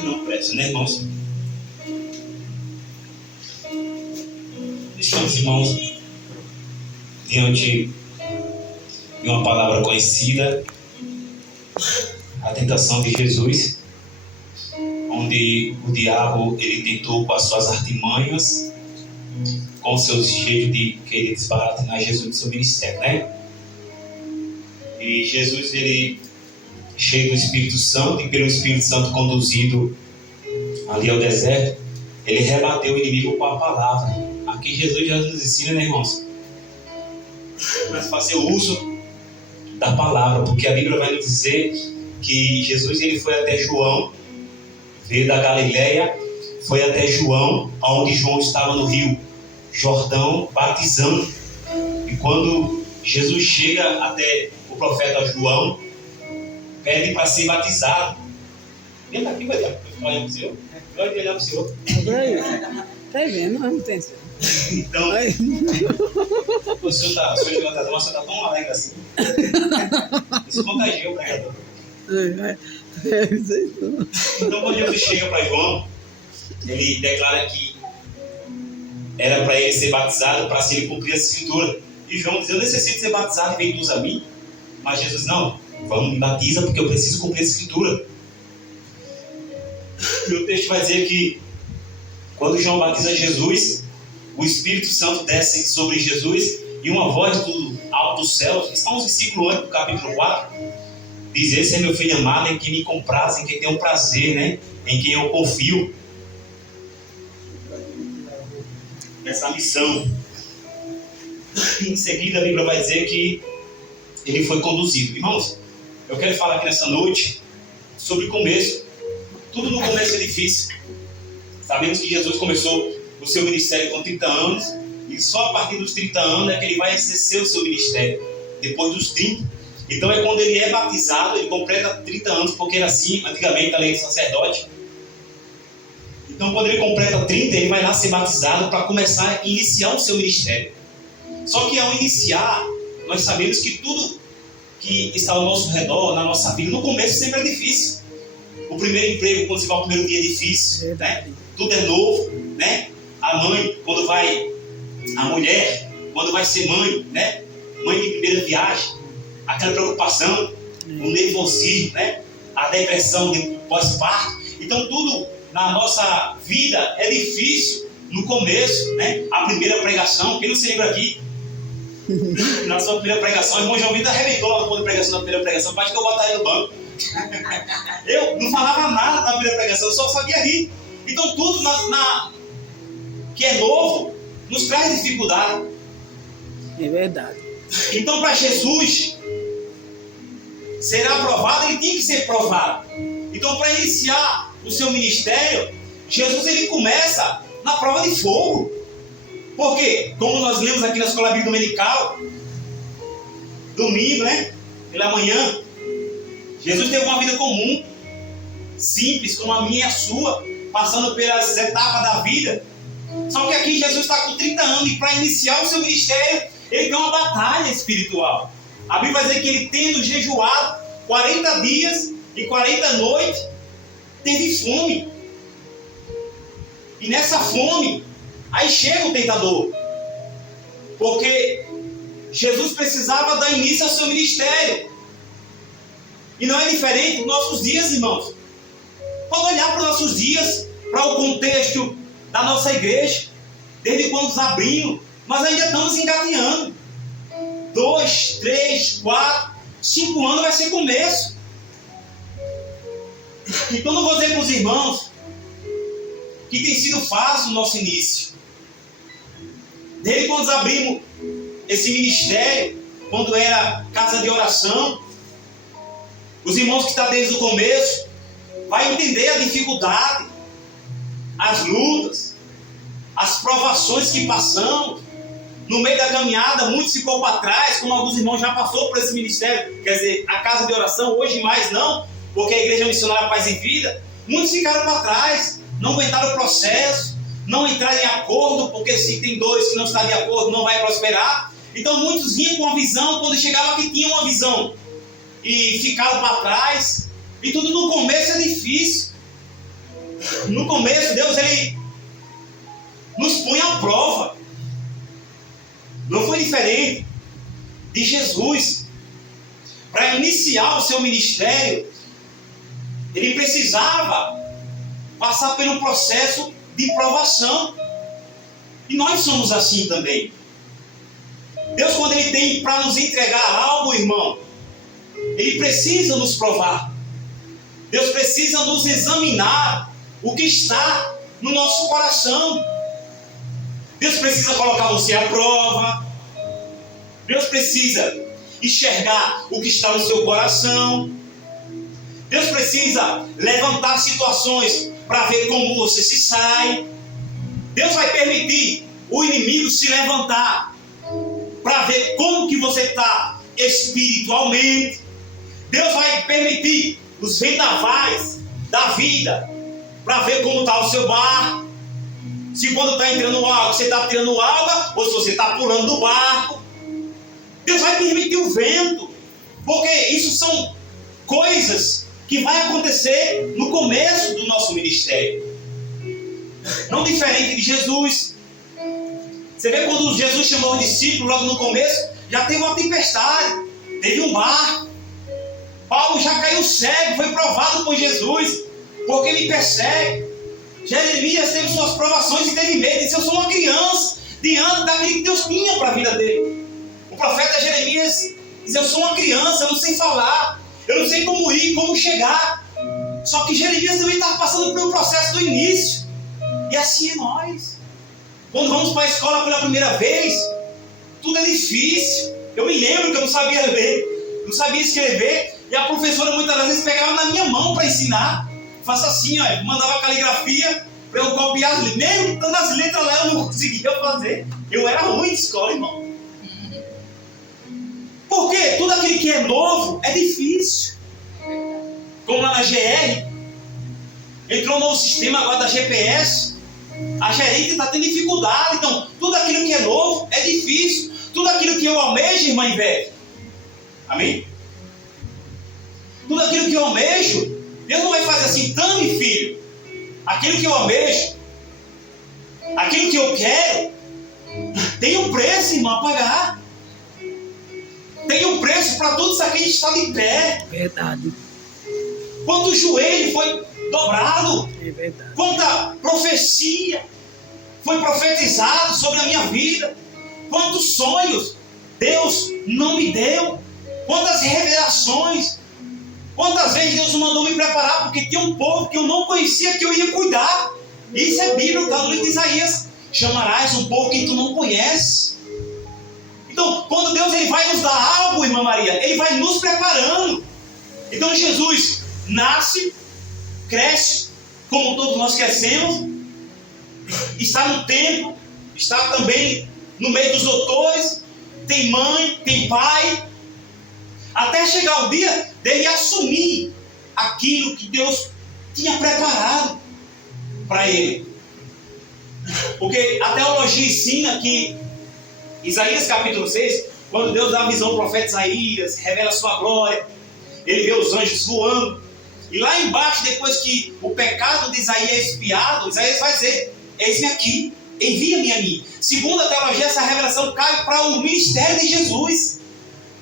Não presta, né, irmãos? Estamos, irmãos, diante de uma palavra conhecida, a tentação de Jesus, onde o diabo ele tentou com as suas artimanhas, com o seu jeito de querer desbaratinar Jesus do seu ministério, né? E Jesus, ele cheio do Espírito Santo e pelo Espírito Santo conduzido ali ao deserto, ele rebateu o inimigo com a palavra. Aqui Jesus já nos ensina, né, irmãos? Mas fazer uso da palavra, porque a Bíblia vai nos dizer que Jesus ele foi até João, veio da Galileia, foi até João, onde João estava no rio Jordão, batizando. E quando Jesus chega até o profeta João, pede para ser batizado. Vem aqui, vai olhar para o Senhor. Vai olhar para o Senhor. Está vendo? Não tem. Então, o senhor está tão alegre assim. Isso contagia o pregador. Então, quando Jesus chega para João, ele declara que era para ele ser batizado para se ele cumprir a escritura. E João diz: eu necessito ser batizado e vem a mim. Mas Jesus: não, vamos, me batiza porque eu preciso cumprir a escritura. E o texto vai dizer que quando João batiza Jesus, o Espírito Santo desce sobre Jesus e uma voz do alto dos céus, está no versículo 8 do capítulo 4, diz: esse é meu filho amado, em quem me compraz, em quem tenho prazer, né? Em quem eu confio. Nessa missão. Em seguida a Bíblia vai dizer que ele foi conduzido. Irmãos, eu quero falar aqui nessa noite sobre começo. Tudo no começo é difícil. Sabemos que Jesus começou o seu ministério com 30 anos e só a partir dos 30 anos é que ele vai exercer o seu ministério. Depois dos 30. Então é quando ele é batizado, ele completa 30 anos, porque era assim antigamente a lei do sacerdote. Então quando ele completa 30, ele vai lá ser batizado para começar a iniciar o seu ministério. Só que ao iniciar, nós sabemos que tudo que está ao nosso redor, na nossa vida, no começo sempre é difícil. O primeiro emprego, quando você vai ao primeiro dia, é difícil, né? Tudo é novo, né? A mãe, a mulher, quando vai ser mãe, né? Mãe de primeira viagem, aquela preocupação, o nervosismo, né? A depressão de pós-parto. Então tudo na nossa vida é difícil no começo, né? A primeira pregação, quem não se lembra aqui? Na sua primeira pregação, o irmão João Vitor arrebentou lá no pregação da primeira pregação, quase que eu botaria no banco. Eu não falava nada na primeira pregação, eu só sabia rir. Então tudo que é novo nos traz dificuldade. É verdade. Então para Jesus ser aprovado, ele tinha que ser provado. Então para iniciar o seu ministério, Jesus ele começa na prova de fogo. Porque, como nós lemos aqui na escola bíblica dominical, domingo, né? Pela manhã, Jesus teve uma vida comum, simples, como a minha e a sua, passando pelas etapas da vida. Só que aqui Jesus está com 30 anos e para iniciar o seu ministério, ele tem uma batalha espiritual. A Bíblia vai dizer que ele, tendo jejuado 40 dias e 40 noites, teve fome. E nessa fome, aí chega o tentador. Porque Jesus precisava dar início ao seu ministério. E não é diferente dos nossos dias, irmãos. Pode olhar para os nossos dias, para o contexto da nossa igreja. Desde quando nos abrimos, nós ainda estamos engatinhando. 2, 3, 4, 5 anos vai ser começo. Então não vou dizer para os irmãos que tem sido fácil o nosso início. Desde quando abrimos esse ministério, quando era casa de oração, os irmãos que estão desde o começo vai entender a dificuldade, as lutas, as provações que passamos. No meio da caminhada, muitos ficou para trás, como alguns irmãos já passou por esse ministério, quer dizer, a casa de oração, hoje mais não, porque a Igreja Missionária Paz e Vida, muitos ficaram para trás, não aguentaram o processo, não entraram em acordo, porque se tem dois que não estão de acordo, não vai prosperar. Então muitos vinham com uma visão, quando chegava que tinham uma visão, e ficaram para trás, E tudo no começo é difícil. No começo, Deus, Ele nos põe à prova. Não foi diferente de Jesus. Para iniciar o seu ministério, Ele precisava passar por um processo de provação. E nós somos assim também. Deus, quando Ele tem para nos entregar algo, irmão, Ele precisa nos provar. Deus precisa nos examinar o que está no nosso coração. Deus precisa colocar você à prova. Deus precisa enxergar o que está no seu coração. Deus precisa levantar situações para ver como você se sai. Deus vai permitir o inimigo se levantar para ver como que você está espiritualmente. Deus vai permitir os vendavais da vida para ver como está o seu barco. Se quando está entrando água, você está tirando água, ou se você está pulando do barco. Deus vai permitir o vento, porque isso são coisas que vai acontecer no começo do nosso ministério. Não diferente de Jesus. Você vê quando Jesus chamou os discípulos logo no começo, já teve uma tempestade, teve um barco. Paulo já caiu cego, foi provado por Jesus, porque me persegue. Jeremias teve suas provações e teve medo, disse: eu sou uma criança, diante daquilo que Deus tinha para a vida dele. O profeta Jeremias diz: eu sou uma criança, eu não sei falar, eu não sei como ir, como chegar. Só que Jeremias também estava passando pelo processo do início. E assim é nós. Quando vamos para a escola pela primeira vez, tudo é difícil. Eu me lembro que eu não sabia ler, não sabia escrever, e a professora muitas das vezes pegava na minha mão para ensinar. Faça assim, ó, mandava caligrafia para eu copiar as letras. Mesmo dando as letras lá, eu não conseguia fazer. Eu era ruim de escola, irmão. Porque tudo aquilo que é novo é difícil. Como lá na GR, entrou um novo sistema agora da GPS. A gerente está tendo dificuldade. Então, tudo aquilo que é novo é difícil. Tudo aquilo que eu almejo, irmã Ivete. Amém? Tudo aquilo que eu almejo, Deus não vai fazer assim: tame, filho. Aquilo que eu almejo, aquilo que eu quero, tem um preço, irmão, a pagar. Tem um preço para tudo isso aqui que está de pé. Verdade. Quanto joelho foi dobrado. É verdade. Quanta profecia foi profetizado sobre a minha vida. Quantos sonhos Deus não me deu. Quantas revelações. Quantas vezes Deus mandou me preparar, porque tinha um povo que eu não conhecia, que eu ia cuidar. Isso é Bíblia, está no livro de Isaías. Chamarás um povo que tu não conheces. Então, quando Deus ele vai nos dar algo, irmã Maria, Ele vai nos preparando. Então, Jesus nasce, cresce, como todos nós crescemos, está no templo, está também no meio dos doutores, tem mãe, tem pai, até chegar o dia dele assumir aquilo que Deus tinha preparado para ele. Porque a teologia ensina que Isaías capítulo 6, quando Deus dá a visão ao profeta Isaías, revela a sua glória, ele vê os anjos voando, e lá embaixo, depois que o pecado de Isaías é expiado, Isaías vai dizer: eis-me aqui, envia-me a mim. Segundo a teologia, essa revelação cai para o ministério de Jesus.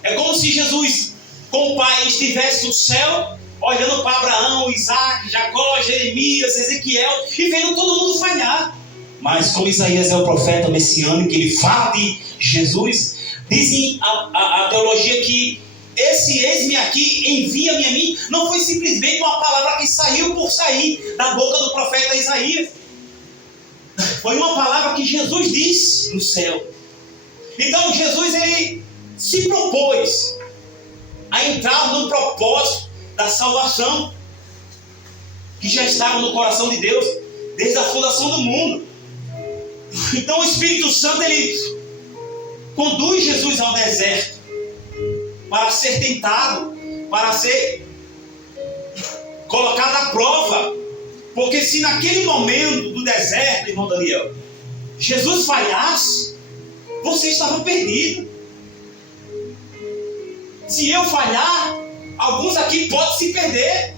É como se Jesus, com o Pai, estivesse no céu, olhando para Abraão, Isaac, Jacó, Jeremias, Ezequiel, e vendo todo mundo falhar. Mas como Isaías é o profeta messiânico, que ele fala de Jesus, dizem a teologia que esse eis-me aqui, envia-me a mim, não foi simplesmente uma palavra que saiu por sair da boca do profeta Isaías. Foi uma palavra que Jesus disse no céu. Então Jesus ele se propôs a entrar no propósito da salvação que já estava no coração de Deus desde a fundação do mundo. Então o Espírito Santo ele conduz Jesus ao deserto para ser tentado, para ser colocado à prova. Porque se naquele momento do deserto, irmão Daniel, Jesus falhasse, você estava perdido. Se eu falhar, alguns aqui podem se perder.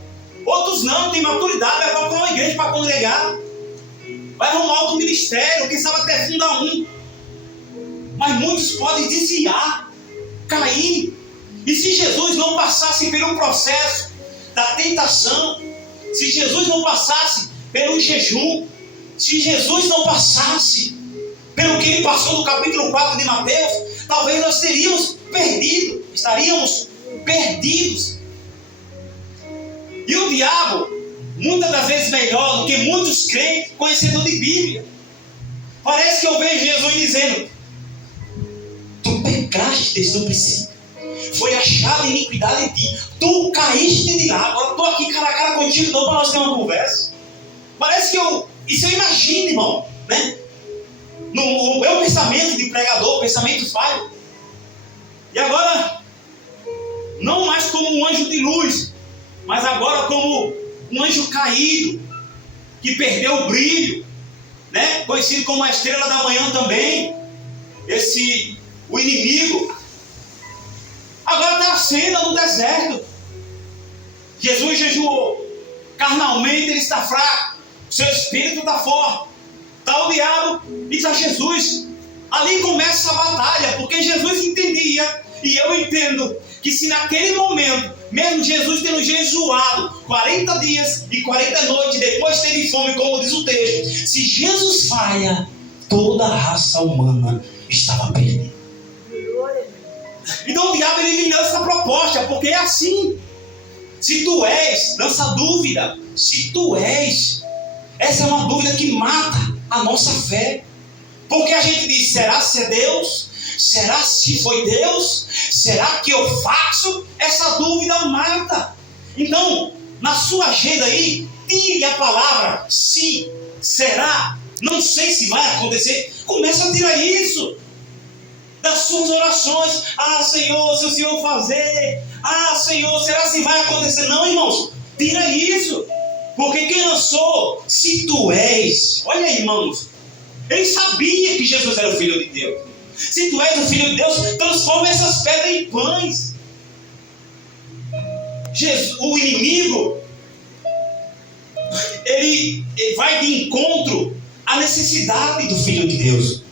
Outros não, tem maturidade, vai procurar uma igreja para congregar. Vai arrumar outro ministério, quem sabe até fundar um. Mas muitos podem desviar, cair. E se Jesus não passasse pelo processo da tentação, se Jesus não passasse pelo jejum, se Jesus não passasse pelo que ele passou no capítulo 4 de Mateus, talvez nós estaríamos perdidos. E o diabo, muitas das vezes melhor do que muitos crentes, conhecedor de Bíblia. Parece que eu vejo Jesus dizendo: tu pecaste desde o princípio, foi achada iniquidade em ti, tu caíste de lá, agora estou aqui cara a cara contigo, não, para nós ter uma conversa. Parece que isso eu imagino, irmão, né? No meu pensamento de pregador, pensamento falho. E agora, não mais como um anjo de luz, mas agora como um anjo caído, que perdeu o brilho, né? Conhecido como a estrela da manhã também, o inimigo. Agora está a cena no deserto. Jesus jejuou, carnalmente ele está fraco, seu espírito está forte. Está o diabo e está Jesus. Ali começa a batalha, porque Jesus entendia, e eu entendo, que se naquele momento, mesmo Jesus tendo jejuado 40 dias e 40 noites, depois teve fome, como diz o texto, se Jesus falha, toda a raça humana estava perdida. Então o diabo ele me lança a proposta, porque é assim. Se tu és, lança dúvida, se tu és, essa é uma dúvida que mata a nossa fé. Porque a gente diz: será se é Deus? Será se foi Deus? Será que eu faço? Essa dúvida mata. Então, na sua agenda aí, tire a palavra se, será, não sei se vai acontecer. Começa a tirar isso das suas orações. Ah, Senhor, se o Senhor fazer. Ah, Senhor, será se vai acontecer? Não, irmãos, tira isso. Porque quem lançou, se tu és, olha aí, irmãos, ele sabia que Jesus era o Filho de Deus. Se tu és o Filho de Deus, transforma essas pedras em pães. O inimigo, ele vai de encontro à necessidade do Filho de Deus.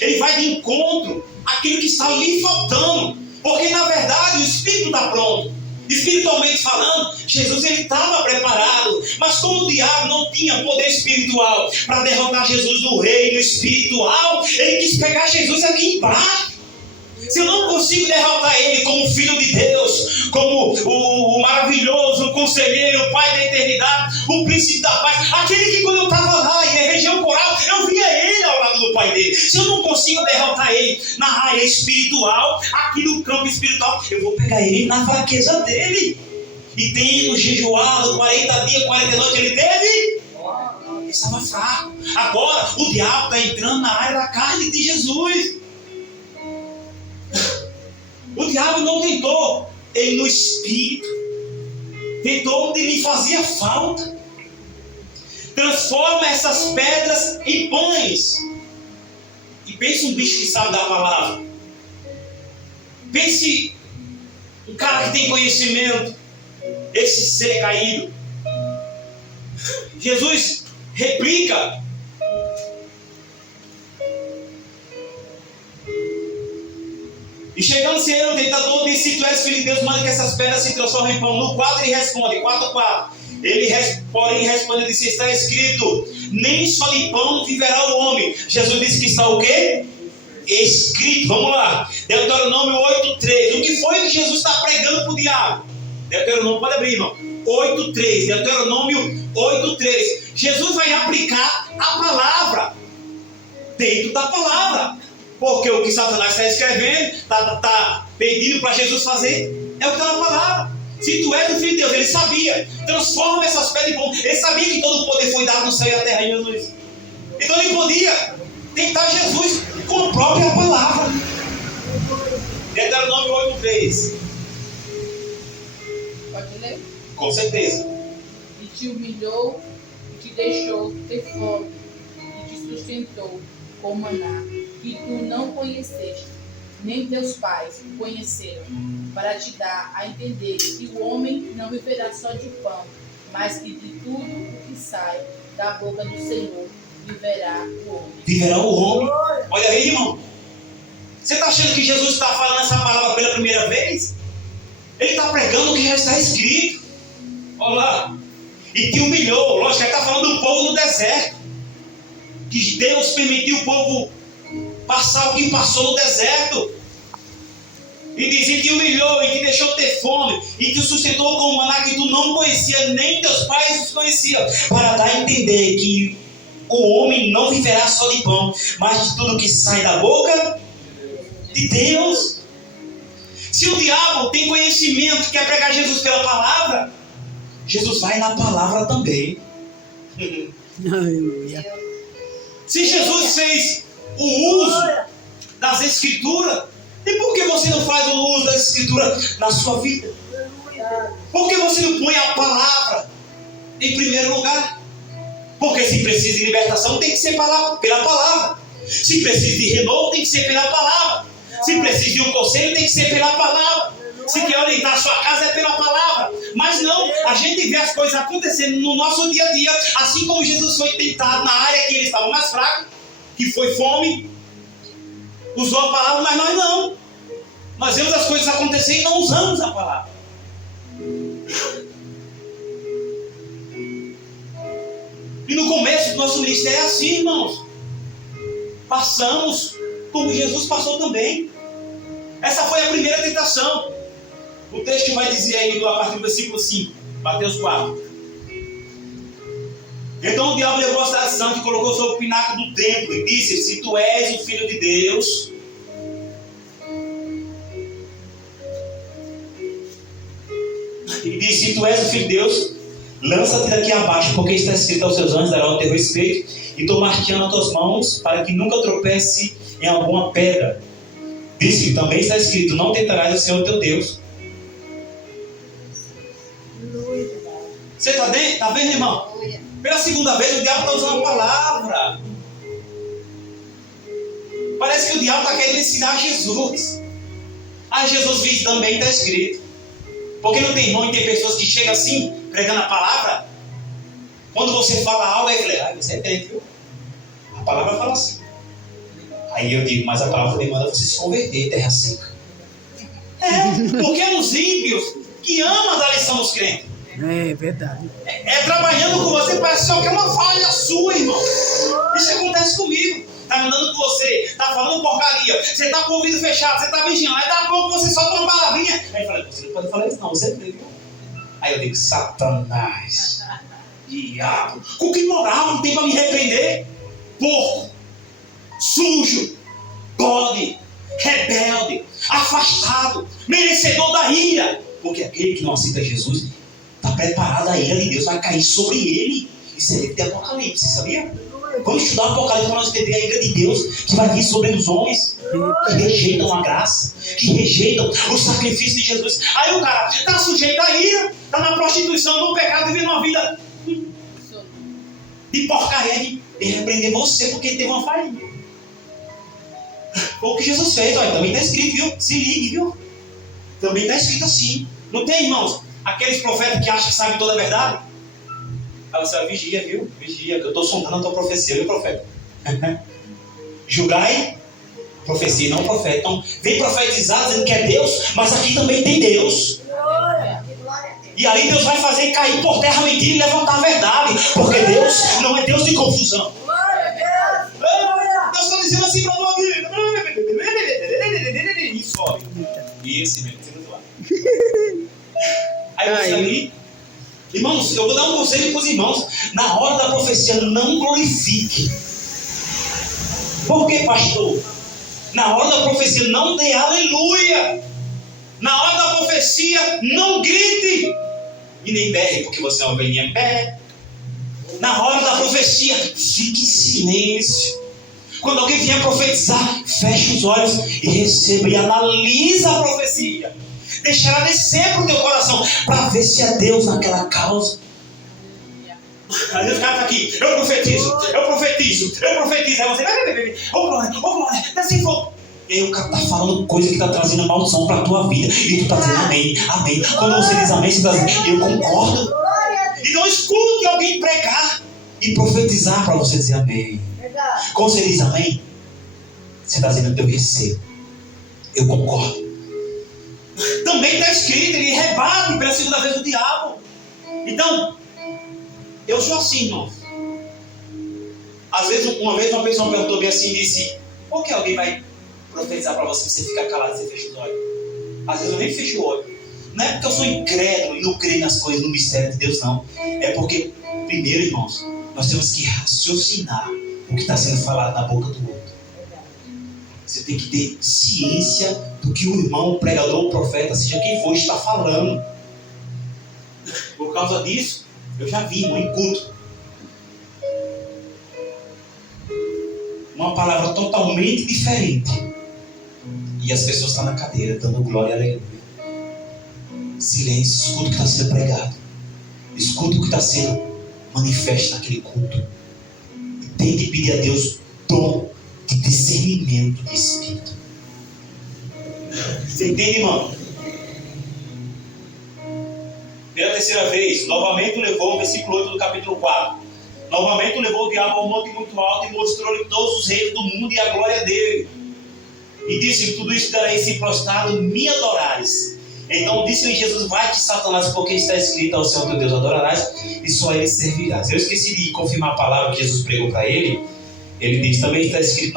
Ele vai de encontro àquilo que está lhe faltando. Porque na verdade o Espírito está pronto. Espiritualmente falando, Jesus ele estava preparado, mas como o diabo não tinha poder espiritual para derrotar Jesus no reino espiritual, ele quis pegar Jesus aqui embaixo. Se eu não consigo derrotar ele como Filho de Deus, como o maravilhoso, o conselheiro, o Pai da eternidade, o príncipe da paz, aquele que quando eu estava lá na região coral, eu via ele ao lado do Pai dele. Se eu não consigo derrotar ele na área espiritual, aqui no campo espiritual, eu vou pegar ele na fraqueza dele. E tendo jejuado 40 dias, 40 noites, ele teve? Ele estava fraco. Agora o diabo está entrando na área da carne de Jesus. O diabo não tentou ele no espírito, tentou onde lhe fazia falta. Transforma essas pedras em pães. E pense um bicho que sabe da palavra. Pense um cara que tem conhecimento, esse ser caído. Jesus replica. E chegando-se ele, o tentador disse: se tu és filho de Deus, manda que essas pedras se transformem em pão. No 4 ele responde, 4:4. Ele, porém, responde e disse: está escrito, nem só de pão viverá o homem. Jesus disse que está o quê? Escrito. Vamos lá. Deuteronômio 8:3. O que foi que Jesus está pregando para o diabo? Deuteronômio, pode abrir, irmão. 8:3. Deuteronômio 8:3. Jesus vai aplicar a palavra dentro da palavra. Porque o que Satanás está escrevendo, está pedindo para Jesus fazer, é o que está na palavra. Se tu és o Filho de Deus, ele sabia. Transforma essas pedras em pão. Ele sabia que todo o poder foi dado no céu e na terra em Jesus. Então ele podia tentar Jesus com a própria palavra. Deuteronômio 8:3. Pode ler? Com certeza. E te humilhou, e te deixou ter fome, e te sustentou com maná, que tu não conheceste, nem teus pais conheceram, para te dar a entender que o homem não viverá só de pão, mas que de tudo o que sai da boca do Senhor viverá o homem. Viverá o homem. Olha aí, irmão. Você está achando que Jesus está falando essa palavra pela primeira vez? Ele está pregando o que já está escrito. Olha lá. E te humilhou. Lógico, ele está falando do povo no deserto. Que Deus permitiu o povo passar o que passou no deserto. E diz, e te humilhou, e te deixou ter fome, e te sustentou com um maná que tu não conhecia, nem teus pais os conheciam, para dar a entender que o homem não viverá só de pão, mas de tudo que sai da boca de Deus. Se o diabo tem conhecimento, quer pregar Jesus pela palavra, Jesus vai na palavra também. Aleluia. Se Jesus fez o uso das escrituras, e por que você não faz o uso das escrituras na sua vida? Por que você não põe a palavra em primeiro lugar? Porque se precisa de libertação, tem que ser pela palavra. Se precisa de renovo, tem que ser pela palavra. Se precisa de um conselho, tem que ser pela palavra. Se quer orientar a sua casa, é pela palavra. Mas não, a gente vê as coisas acontecendo no nosso dia a dia, assim como Jesus foi tentado na área que ele estava mais fraco, que foi fome. Usou a palavra, mas nós não. Nós vemos as coisas acontecerem e não usamos a palavra. E no começo do nosso ministério é assim, irmãos. Passamos como Jesus passou também. Essa foi a primeira tentação. O texto vai dizer aí, a partir do versículo 5, Mateus 4. Então o diabo levou a cidade santa e colocou sobre o pináculo do templo e disse, se tu és o Filho de Deus, se tu és o Filho de Deus, lança-te daqui abaixo, porque está escrito aos seus anjos, dará o teu respeito, e tomar-te nas tuas mãos, para que nunca tropece em alguma pedra. Disse, também está escrito, não tentarás o Senhor teu Deus. Você está vendo, irmão? Pela segunda vez o diabo está usando a palavra. Parece que o diabo está querendo ensinar Jesus. Jesus diz, também está escrito. Porque não tem irmão e tem pessoas que chegam assim, pregando a palavra. Quando você fala algo, aí eu falei, você entende, viu? A palavra fala assim. Aí eu digo, mas a palavra também manda você se converter, terra seca. Porque é os ímpios que amam dar lição dos crentes. É verdade. Trabalhando com você, parece só que é uma falha sua, irmão. Isso acontece comigo. Está andando com você, está falando porcaria, você está com o ouvido fechado, você está vigiando, aí dá pouco você solta uma palavrinha. Aí eu falei, você não pode falar isso não, você viu? Aí eu digo, Satanás, diabo, com que moral não tem para me repreender? Porco, sujo, bode, rebelde, afastado, merecedor da ira. Porque aquele que não aceita Jesus, está preparado, a ira de Deus vai cair sobre ele. Isso é livro de Apocalipse, sabia? Vamos estudar o Apocalipse para nós entender a ira de Deus que vai vir sobre os homens que rejeitam a graça, que rejeitam o sacrifício de Jesus. Aí o cara está sujeito à ira, está na prostituição, no pecado, vivendo uma vida de porcaria. Ele repreender você porque teve uma falha. Foi o que Jesus fez, olha, também está escrito, viu? Se ligue, viu? Também está escrito assim. Não tem, irmãos, aqueles profetas que acham que sabem toda a verdade? Aí você vai, vigia, viu? Vigia, que eu estou sondando a tua profecia, viu, profeta? Julgai profecia, não profeta. Então, vem profetizar dizendo que é Deus, mas aqui também tem Deus. E aí Deus vai fazer cair por terra a mentira e levantar a verdade. Porque Deus não é Deus de confusão. Deus está dizendo assim para a tua vida. E sobe. E esse mesmo, você lá. Aí você ali. Irmãos, eu vou dar um conselho para os irmãos. Na hora da profecia, não glorifique. Por que, pastor? Na hora da profecia, não dê aleluia. Na hora da profecia, não grite. E nem berre, porque você é uma ovelhinha pé. Na hora da profecia, fique em silêncio. Quando alguém vier profetizar, feche os olhos e receba e analisa a profecia. Deixará descer para o teu coração para ver se é Deus naquela causa. Às vezes o cara está aqui, eu profetizo. Aí você, ô glória, desce fogo. E aí o cara está falando coisa que está trazendo maldição para a tua vida. E tu está dizendo amém, amém. Quando você diz amém, você está dizendo, eu concordo. Então escute alguém pregar e profetizar para você dizer amém. Quando você diz amém, você está dizendo que eu recebo. Eu concordo. Também está escrito, ele rebate pela segunda vez o diabo. Então, eu sou assim, irmão. Às vezes, uma vez uma pessoa me perguntou bem assim e disse: por que alguém vai profetizar para você e você fica calado e você fecha os olhos? Às vezes eu nem fecho o olho. Não é porque eu sou incrédulo e não creio nas coisas, no mistério de Deus, não. É porque, primeiro, irmãos, nós temos que raciocinar o que está sendo falado na boca do outro. Você tem que ter ciência do que o irmão, o pregador, o profeta, seja quem for, está falando. Por causa disso, eu já vi, irmão, em culto, uma palavra totalmente diferente. E as pessoas estão na cadeira, dando glória e aleluia. Silêncio, escuta o que está sendo pregado. Escuta o que está sendo manifesto naquele culto. E tente pedir a Deus dom de discernimento de espírito. Você entende, irmão? Pela terceira vez, novamente o levou, versículo 8 do capítulo 4. Novamente o levou o diabo ao monte muito alto e mostrou-lhe todos os reinos do mundo e a glória dele. E disse: tudo isso darei se prostrado me adorares. Então disse-lhe Jesus: vai-te, Satanás, porque está escrito: ao Senhor teu Deus adorarás e só a ele servirás. Eu esqueci de confirmar a palavra que Jesus pregou para ele. Ele disse: também está escrito: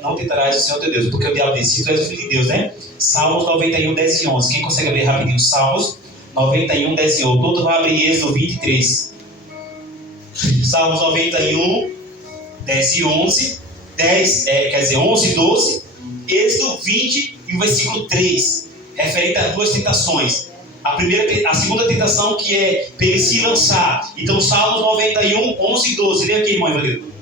não tentarás o Senhor teu Deus. Porque o diabo disse: tu és o filho de Deus, né? Salmos 91, 10 e 11. Quem consegue ler rapidinho? Salmos 91, 10 e 11. Todo vai abrir Êxodo 23. Salmos 91, 10 e 11. 11 e 12. Êxodo 20 e o versículo 3. Referente às duas tentações. A segunda tentação, que é para ele se lançar. Então, Salmos 91, 11 e 12. Lê aqui, irmão Evangelho.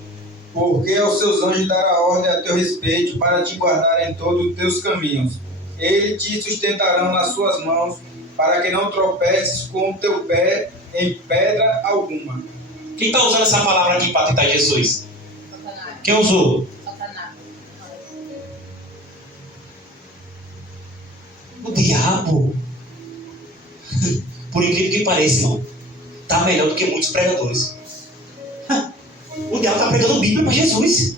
Porque aos seus anjos dará ordem a teu respeito, para te guardar em todos os teus caminhos. Eles te sustentarão nas suas mãos, para que não tropeces com o teu pé em pedra alguma. Quem está usando essa palavra aqui para tentar Jesus? Satanás. Quem usou? Satanás. O diabo. Por incrível que pareça, irmão, está melhor do que muitos pregadores. O diabo está pregando Bíblia para Jesus.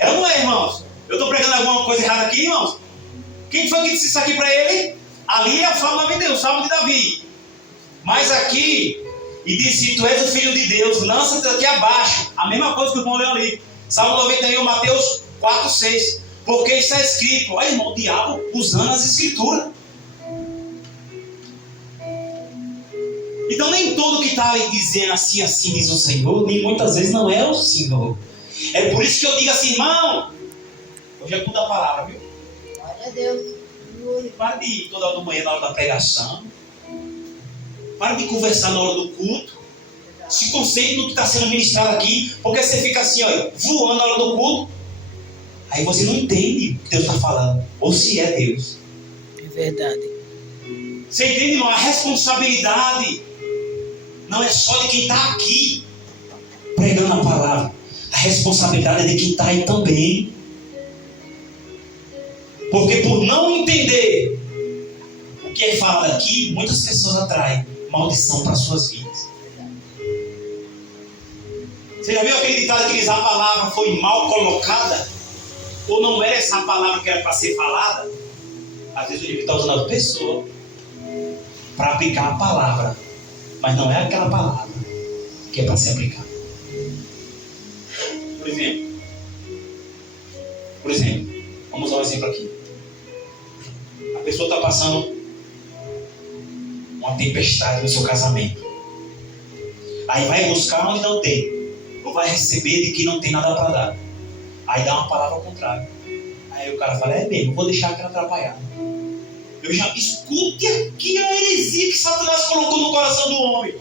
É ou não é, irmãos? Eu estou pregando alguma coisa errada aqui, irmãos? Quem foi que disse isso aqui para ele? Ali é o Salmo de Deus, o Salmo de Davi. Mas aqui, e disse: tu és o filho de Deus, lança-te aqui abaixo. A mesma coisa que o irmão leu ali. Salmo 91, Mateus 4, 6. Porque está escrito. Olha, irmão, o diabo usando as escrituras. Então nem todo que está ali dizendo assim, assim diz o Senhor, nem muitas vezes não é o Senhor. É por isso que eu digo assim, irmão, hoje é toda a palavra, viu? Glória a Deus. Para de ir toda hora da manhã na hora da pregação. Para de conversar na hora do culto. Se concentre no que está sendo ministrado aqui, porque você fica assim, olha, voando na hora do culto. Aí você não entende o que Deus está falando, ou se é Deus. É verdade. Você entende, irmão? A responsabilidade não é só de quem está aqui pregando a palavra. A responsabilidade é de quem está aí também. Porque por não entender o que é falado aqui, muitas pessoas atraem maldição para suas vidas. Você já viu aquele ditado que diz: a palavra foi mal colocada? Ou não era essa palavra que era para ser falada? Às vezes o inimigo está usando a pessoa para aplicar a palavra, mas não é aquela palavra que é para ser aplicada. Por exemplo, vamos dar um exemplo aqui. A pessoa está passando uma tempestade no seu casamento. Aí vai buscar onde não tem, ou vai receber de que não tem nada para dar. Aí dá uma palavra ao contrário. Aí o cara fala: é mesmo, vou deixar aquela atrapalhada. Eu já escute aqui a heresia que Satanás colocou no coração do homem.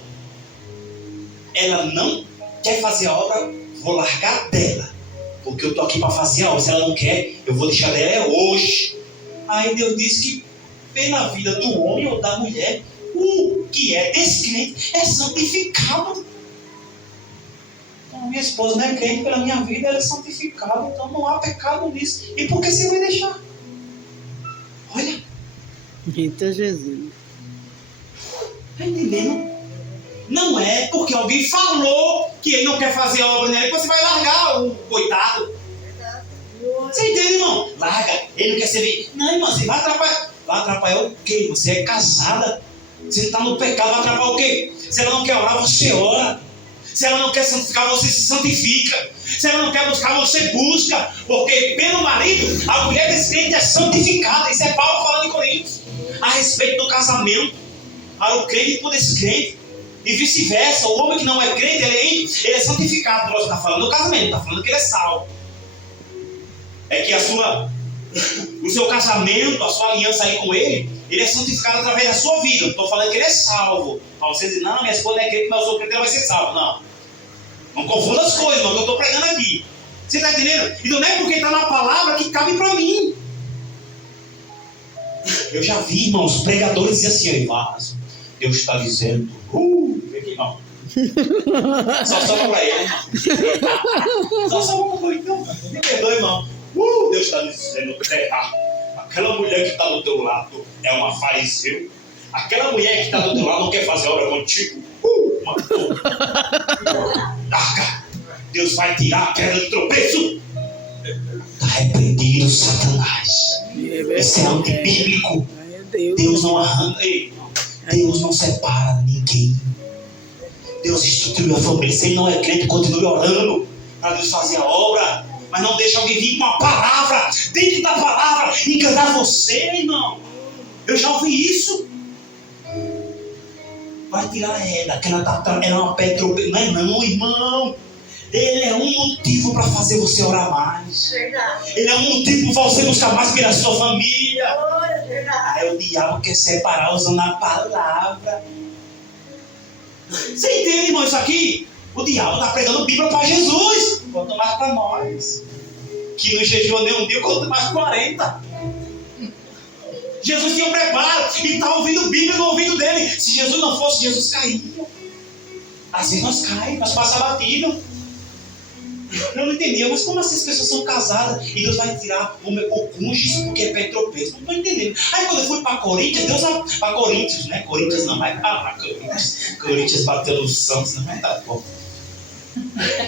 Ela não quer fazer a obra, vou largar dela, porque eu estou aqui para fazer a obra. Se ela não quer, eu vou deixar dela hoje. Aí Deus diz que pela vida do homem ou da mulher, o que é descrente é santificado. Então minha esposa não é crente, pela minha vida ela é santificada, então não há pecado nisso. E por que você vai deixar? Olha. Eita Jesus. Está entendendo? Não é porque alguém falou que ele não quer fazer a obra nele que você vai largar o coitado. Você entende, irmão? Larga, ele não quer servir. Não, irmão, você vai atrapalhar. Vai atrapalhar o quê? Você é casada. Você está no pecado, vai atrapalhar o quê? Se ela não quer orar, você ora. Se ela não quer santificar, você se santifica. Se ela não quer buscar, você busca. Porque pelo marido, a mulher desse crente é santificada. Isso é Paulo falando em Coríntios. A respeito do casamento. Para o crente por esse crente. E vice-versa. O homem que não é crente, ele é santificado. Nós está falando do casamento, está falando que ele é salvo. É que o seu casamento, a sua aliança aí com ele é santificado através da sua vida. Não estou falando que ele é salvo. Para você dizer, não, minha esposa é crente, mas eu sou crente, ela vai ser salvo. Não. Não confunda as coisas, mas eu estou pregando aqui. Você está entendendo? Então não é porque está na palavra que cabe para mim. Eu já vi, irmãos, pregadores dizer assim, irmãos, Deus está dizendo, vem aqui, irmão. Só sobra para ele, irmão. Só sobra para ele, então. Me perdoe, irmão. Deus está dizendo, aquela mulher que está do teu lado é uma fariseu. Aquela mulher que está do teu lado não quer fazer obra contigo. Matou. Deus vai tirar a pedra do tropeço. Está repreendido, Satanás. Isso é antibíblico. Deus não arranca. Deus não separa ninguém. Deus instituiu a família. Se ele não é crente, continue orando para Deus fazer a obra. Mas não deixe alguém vir com uma palavra, dentro da palavra, enganar você, irmão. Eu já ouvi isso. Vai tirar ela, que ela é uma pedra. Não é não, irmão. Ele é um motivo para fazer você orar mais. Verdade. Ele é um motivo para você buscar mais pela sua família. Verdade. Aí o diabo quer separar usando a palavra. Você entende, irmão, isso aqui? O diabo está pregando Bíblia para Jesus. Quanto mais para nós. Que não jejuou nem um dia, quanto mais 40. Jesus tinha um preparo. E está ouvindo Bíblia no ouvido dele. Se Jesus não fosse, Jesus caía. Às vezes nós caímos, nós passamos batido. Eu não entendia, mas como assim as pessoas são casadas e Deus vai tirar o cônjuge porque é pé de tropeço? Não estou entendendo. Aí quando eu fui para Coríntios, Deus para Coríntios, né? Coríntios não, vai para Coríntios. Coríntios bateu nos Santos, não vai dar bom.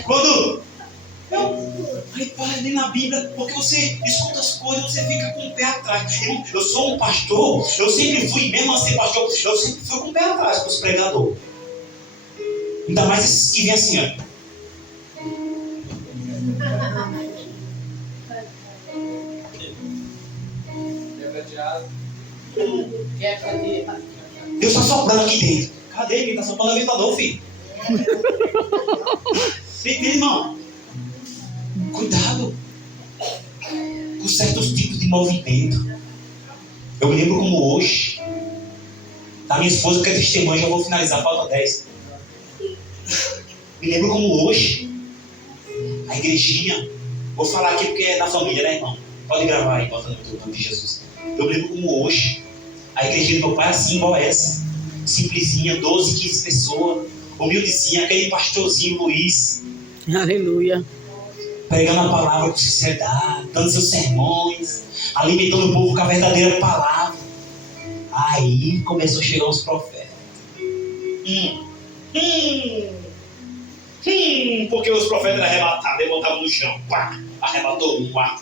Quando eu repare ali na Bíblia, porque você escuta as coisas, você fica com o pé atrás. Eu sou um pastor, eu sempre fui, mesmo a ser pastor, eu sempre fui com o pé atrás com os pregadores. Ainda mais esses que vêm assim, ó. Deus está soprando aqui dentro. Cadê? Quem está soprando é o ventilador, filho? Você entende, irmão? Cuidado com certos tipos de movimento. Eu me lembro como hoje, da minha esposa que é testemunha, já vou finalizar, falta 10. Me lembro como hoje, a igrejinha, vou falar aqui porque é da família, né, irmão? Pode gravar aí, bota no nome de Jesus. Eu me lembro como hoje, a igrejinha do meu pai é assim, igual essa. Simplesinha, 12, 15 pessoas, humildezinha, aquele pastorzinho Luiz. Aleluia. Pregando a palavra com sinceridade, dando seus sermões, alimentando o povo com a verdadeira palavra. Aí começou a chegar os profetas. Porque os profetas eram arrebatados, eles botavam no chão, pá, arrebatou um, pá,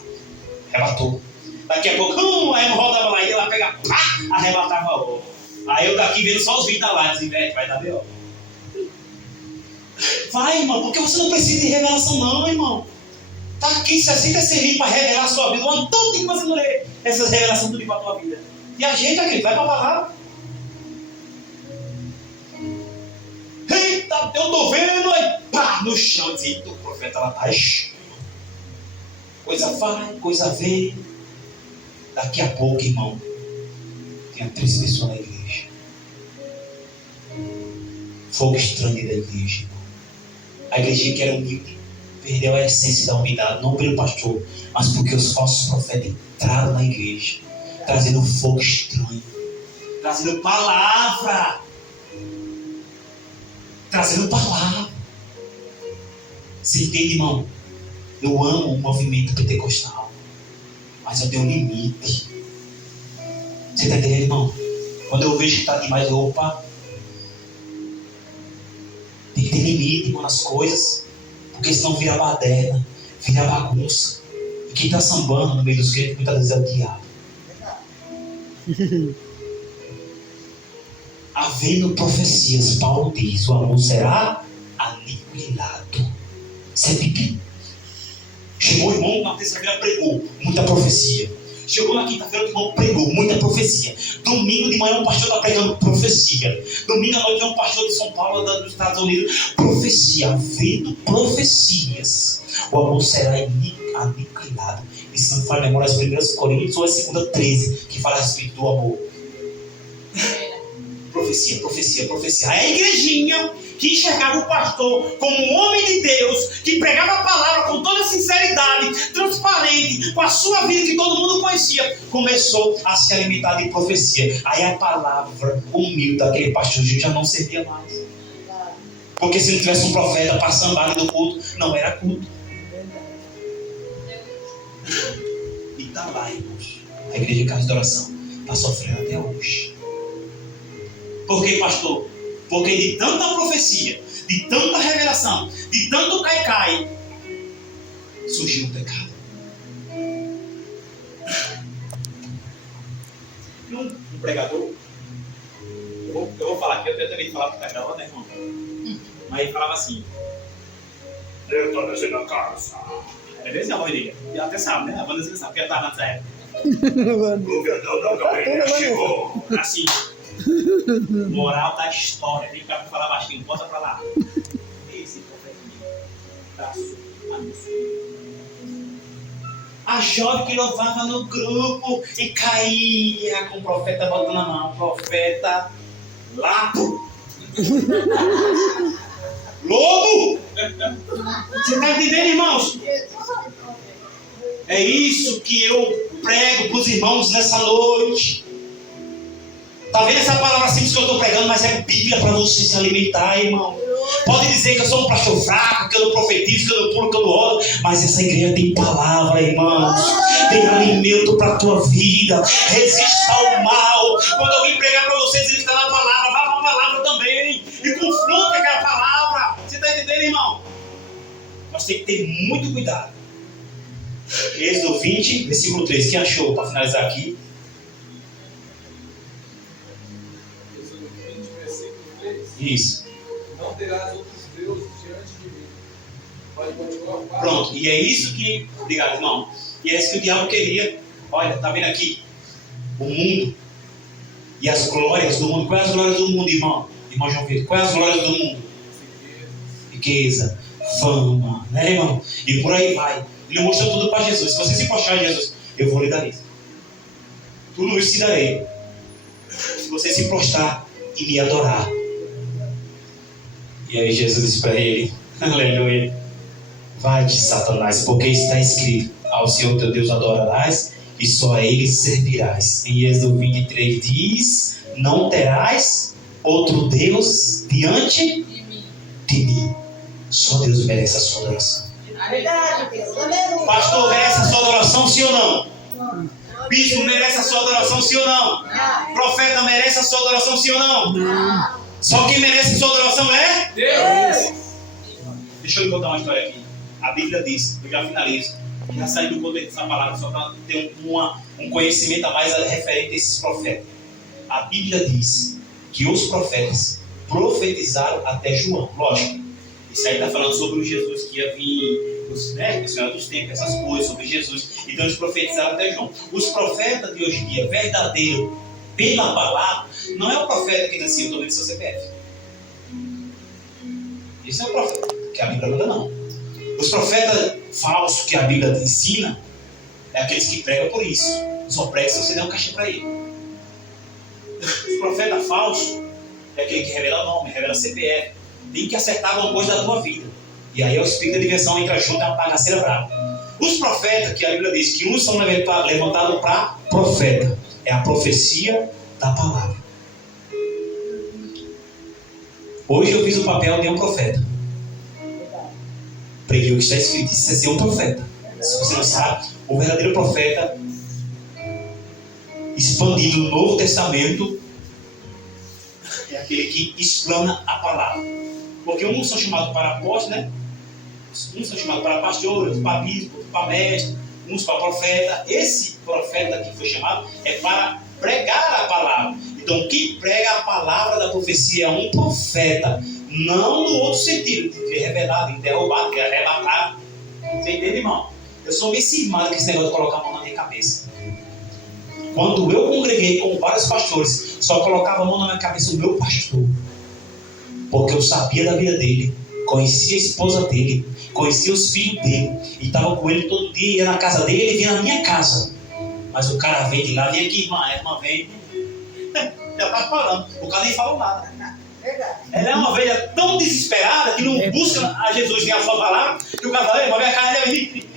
arrebatou. Daqui a pouco, aí rodava lá, ia lá pegar, pá, arrebatava outro. Aí eu daqui vendo só os vídeos da live, assim, velho, vai dar B.O. Vai, irmão, porque você não precisa de revelação não, irmão. Tá aqui 60 servindo para revelar a sua vida. O ano todo que você não lê essas revelações tudo para a tua vida. E a gente aqui, vai para a palavra. Eita, eu tô vendo, aí pá, no chão. Eita, o profeta lá tá. Coisa vai, coisa vem. Daqui a pouco, irmão, tinha 3 pessoas na igreja. Fogo estranho da igreja, irmão. A igreja que era humilde perdeu a essência da humildade, não pelo pastor, mas porque os falsos profetas entraram na igreja, trazendo fogo estranho, trazendo palavra. Trazendo palavra. Você entende, irmão? Eu amo o movimento pentecostal, mas eu tenho um limite. Você está entendendo, irmão? Quando eu vejo que está demais, opa. ter limite, irmão, nas coisas. Porque senão vira baderna, vira bagunça. E quem está sambando no meio dos crentes muitas vezes é o diabo. Havendo profecias, Paulo diz, o amor será aniquilado. Isso é Bíblia. Chegou o irmão na terça-feira, pregou muita profecia. Chegou na quinta-feira, o irmão pregou muita profecia. Domingo de manhã, o pastor está pregando profecia. Domingo à noite, um pastor de São Paulo, dos Estados Unidos, profecia. Havendo profecias, o amor será aniquilado. E se não me falha a memória, as 1 Coríntios ou a 2 13, que fala a respeito do amor. Profecia, profecia, profecia. Aí a igrejinha que enxergava o pastor como um homem de Deus, que pregava a palavra com toda sinceridade, transparente, com a sua vida que todo mundo conhecia, começou a se alimentar de profecia. Aí a palavra humilde daquele pastor já não servia mais. Porque se não tivesse um profeta passando ali do culto, não era culto. E está lá, irmãos. A igreja de casa de oração está sofrendo até hoje. Por quê, pastor? Porque de tanta profecia, de tanta revelação, de tanto cai-cai, surgiu o pecado. Um pregador, eu vou falar aqui, eu também falava que está gravando, né, irmão? Mas ele falava assim: eu estou descendo a casa. É vezes a voz dele, e até sabe, né? A banda sabe, porque ela estava nessa época. O verdão da galera chegou. Assim. Moral da história. Tem que falar baixinho, bota pra lá. Esse profetinho traço a jovem que louvava no grupo e caía com o profeta botando a mão. Profeta lato. Lobo! Você está entendendo, irmãos? É isso que eu prego para os irmãos nessa noite. Está vendo essa palavra simples que eu estou pregando, mas é Bíblia para você se alimentar, irmão. Pode dizer que eu sou um pastor fraco, que eu não profetizo, que eu não pulo, que eu não oro, mas essa igreja tem palavra, irmãos. Tem alimento para a tua vida. Resista ao mal. Quando alguém pregar para você dizer que está na palavra, vá para a palavra também e confronte aquela palavra. Você está entendendo, irmão? Nós temos que ter muito cuidado. Êxodo 20, versículo 3. Quem achou para finalizar aqui? Êxodo 20, versículo 3. Isso. Não terás outros deuses diante de mim. Pode continuar. Pronto. E é isso que... Obrigado, irmão. E é isso que o diabo queria. Olha, está vendo aqui? O mundo e as glórias do mundo. Quais as glórias do mundo, irmão? Irmão João Vitor. Quais as glórias do mundo? Riqueza, fama, né, irmão? E por aí vai. Ele mostrou tudo para Jesus. Se você se prostrar em Jesus, eu vou lhe dar isso. Tudo isso te darei. Se você se prostrar e me adorar. E aí Jesus disse para ele, aleluia, vai-te, Satanás, porque está escrito, ao Senhor teu Deus adorarás e só a Ele servirás. Em Êxodo 23 diz, não terás outro Deus diante de mim. Só Deus merece a sua adoração. Pastor, merece a sua adoração, sim ou não? Bispo, merece a sua adoração, sim ou não? Profeta, merece a sua adoração, sim ou não? Só quem merece a sua adoração é Deus. Deixa eu lhe contar uma história aqui. A Bíblia diz, eu já finalizo, já saí do contexto dessa palavra só para ter um conhecimento a mais referente a esses profetas. A Bíblia diz que os profetas profetizaram até João. Lógico, isso aí está falando sobre o Jesus que ia vir, o Senhor dos tempos, essas coisas, sobre Jesus. Então eles profetizaram até João. Os profetas de hoje em dia, verdadeiro, pela palavra, não é o profeta que diz assim, eu estou vendo seu CPF. Isso é o profeta, que a Bíblia manda não. Os profetas falsos que a Bíblia ensina, é aqueles que pregam por isso. Só prega se você der um cachê para ele. Os profetas falsos é aquele que revela nome, revela CPF. Tem que acertar alguma coisa da tua vida. E aí é o espírito da diversão entra junto, é uma bagaceira brava. Os profetas, que a Bíblia diz que uns são levantados para profeta. É a profecia da palavra. Hoje eu fiz o papel de um profeta. Preguei o que está escrito. Isso é ser um profeta. Se você não sabe, o verdadeiro profeta expandido no Novo Testamento é aquele que explana a palavra. Porque uns são chamados para apóstolos, né? Uns são chamados para pastores, para bispo, para mestre, uns para profeta. Esse profeta que foi chamado é para pregar a palavra. Então, quem prega a palavra da profecia é um profeta, não no outro sentido, de revelar, de derrubar, de arrebatar. Você entende, irmão? Eu sou meio cismado com esse negócio de colocar a mão na minha cabeça. Quando eu congreguei com vários pastores, só colocava a mão na minha cabeça o meu pastor. Porque eu sabia da vida dele, conhecia a esposa dele, conhecia os filhos dele, e estava com ele todo dia, ia na casa dele, ele vinha na minha casa. Mas o cara vem de lá, vem aqui, irmã, a irmã vem. Já está falando, o cara nem falou nada. Ela é uma ovelha tão desesperada que não busca a Jesus nem a sua palavra, que o cara fala, irmã, vem cá, ele vem.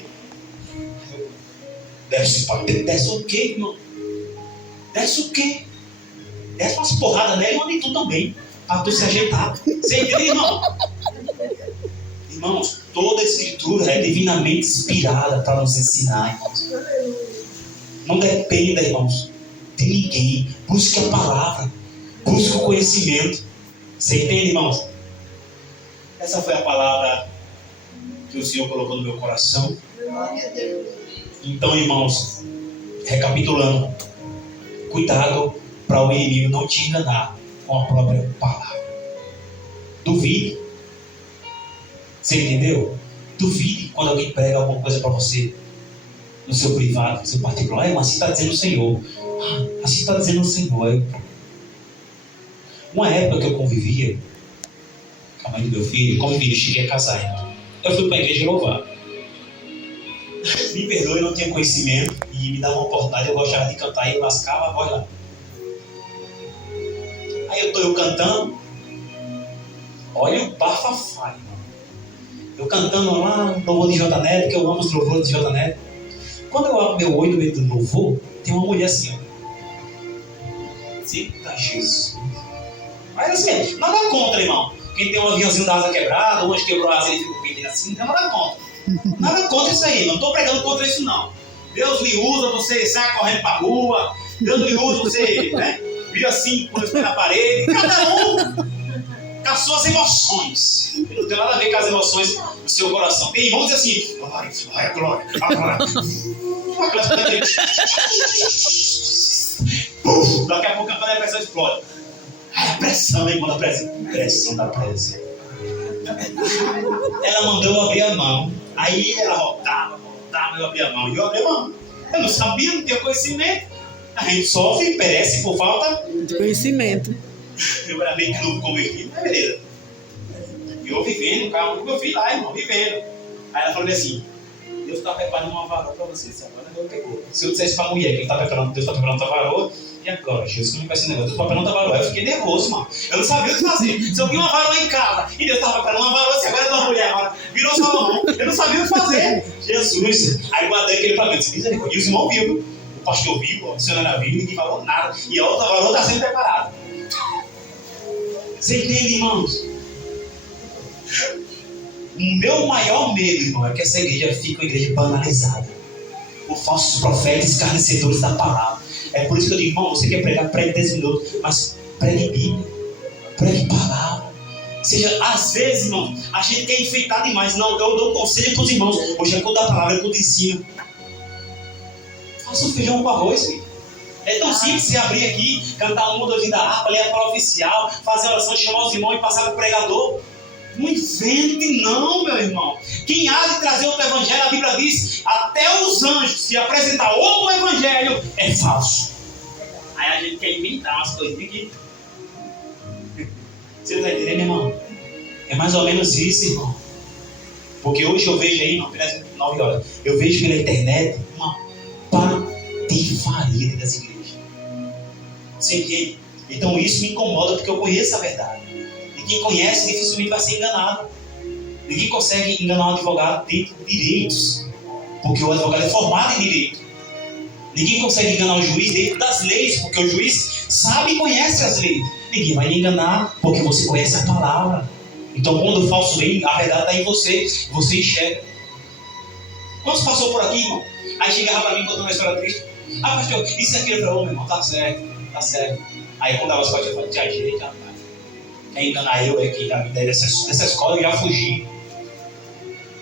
Desce o quê, irmão? Desce o quê? Desce umas porradas nela e manda em tu também, para tu se ajeitar. Você entendeu, irmão? Irmãos, toda a escritura é divinamente inspirada para nos ensinar, irmãos. Não dependa, irmãos, de ninguém. Busque a palavra, busque o conhecimento. Você entende, irmãos? Essa foi a palavra que o Senhor colocou no meu coração. Então, irmãos, recapitulando, cuidado para o inimigo não te enganar com a própria palavra. Duvide. Você entendeu? Duvide quando alguém prega alguma coisa para você no seu privado, no seu particular. Mas assim está dizendo o Senhor. Assim está dizendo o Senhor. Uma época que eu convivia com a mãe do meu filho, eu cheguei a casar. Então. Eu fui para a igreja louvar. Me perdoe, eu não tinha conhecimento e me dava uma oportunidade, eu gostava de cantar e lascava a voz lá. Aí eu estou cantando, olha o bafafá, irmão. Eu cantando lá, louvor de J Neto, que eu amo os louvores de J Neto. Quando eu abro meu olho no meio do louvor, tem uma mulher assim, ó. Eita Jesus. Mas assim, nada contra, irmão. Quem tem um aviãozinho da asa quebrada, hoje quebrou a asa e ele ficou pedindo assim, não tem nada contra. Nada contra isso aí, não estou pregando contra isso não. Deus lhe usa, você sai correndo para a rua, Deus lhe usa, você, né, vira assim, põe os pés na parede, cada um com as suas emoções. Não tem nada a ver com as emoções do seu coração. Tem irmãos assim, vai a glória, a glória. Daqui a pouco a pressão explode. A pressão, irmão, da pressão. Pressão da pressão. Ela mandou eu abrir a mão. Aí ela rodava, eu abri a mão. E eu abri a mão. Eu não sabia, não tinha conhecimento. A gente sofre e perece por falta de conhecimento. Eu era meio que novo convertido, mas beleza. E eu vivendo, calma, com meu filho lá, irmão, vivendo. Aí ela falou assim: Deus está preparando uma varoa para você. Se agora não pegou. Se eu dissesse para a mulher que Deus está preparando uma varoa, e agora? Jesus, como é que vai ser negócio? Deus está preparando uma varoa. Eu fiquei nervoso, mano. Eu não sabia o que fazer. Se eu vi uma varoa em casa e Deus estava preparando uma varoa, se agora é uma mulher, agora virou Salomão. Eu não sabia o que fazer. Jesus. Aí guardei aquele para mim. E os irmãos vivos, o pastor vivo, a missionária viva, ninguém falou nada. E a outra varoa está sendo preparada. Você entende, irmãos? O meu maior medo, irmão, é que essa igreja fique uma igreja banalizada por falsos profetas, escarnecedores da palavra. É por isso que eu digo, irmão, você quer pregar, pregue 10 minutos, mas pregue Bíblia, pregue palavra. Seja, às vezes, irmão, a gente quer enfeitar demais. Não, eu dou conselho para os irmãos. Hoje é quando a palavra, é quando ensino. Faça um feijão com arroz, filho. É tão simples você abrir aqui, cantar uma ou duas da harpa, ler a palavra oficial, fazer a oração, chamar os irmãos e passar para o pregador. Não invente não, meu irmão. Quem há de trazer outro evangelho, a Bíblia diz, até os anjos, se apresentar outro evangelho, é falso. Aí a gente quer inventar umas coisinhas aqui. Você não está entendendo, irmão? É mais ou menos isso, irmão. Porque hoje eu vejo aí, irmão, pelas 9 horas, eu vejo pela internet uma patifaria das igrejas. Você entende? Então isso me incomoda porque eu conheço a verdade. E quem conhece dificilmente vai ser enganado. Ninguém consegue enganar um advogado dentro de direitos, porque o advogado é formado em direito. Ninguém consegue enganar o juiz dentro das leis, porque o juiz sabe e conhece as leis. Ninguém vai lhe enganar, porque você conhece a palavra. Então quando o falso vem, a verdade está em você, você enxerga. Quantos passou por aqui, irmão? Aí chegava para mim contando uma história triste. Ah, pastor, isso aqui é para meu irmão, tá certo, tá certo. Aí quando dava as coisas eu falava, te ajeita, rapaz. quer enganar eu, é que na vida dessa escola eu já fugi.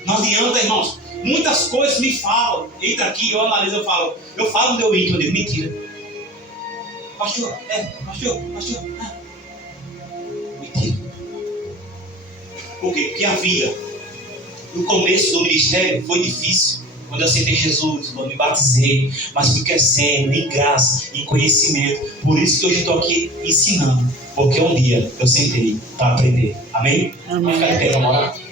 Não adianta, irmãos. Muitas coisas me falam. Entra aqui, eu analiso, eu falo no meu íntimo, eu digo, mentira. Pastor. Mentira. Por quê? Porque a vida, no começo do ministério, foi difícil. Quando eu aceitei Jesus, quando me batizei, mas fui crescendo em graça, em conhecimento. Por isso que hoje eu estou aqui ensinando. Porque um dia eu sentei para aprender. Amém? Amém. Vamos ficar de pé, vamos orar?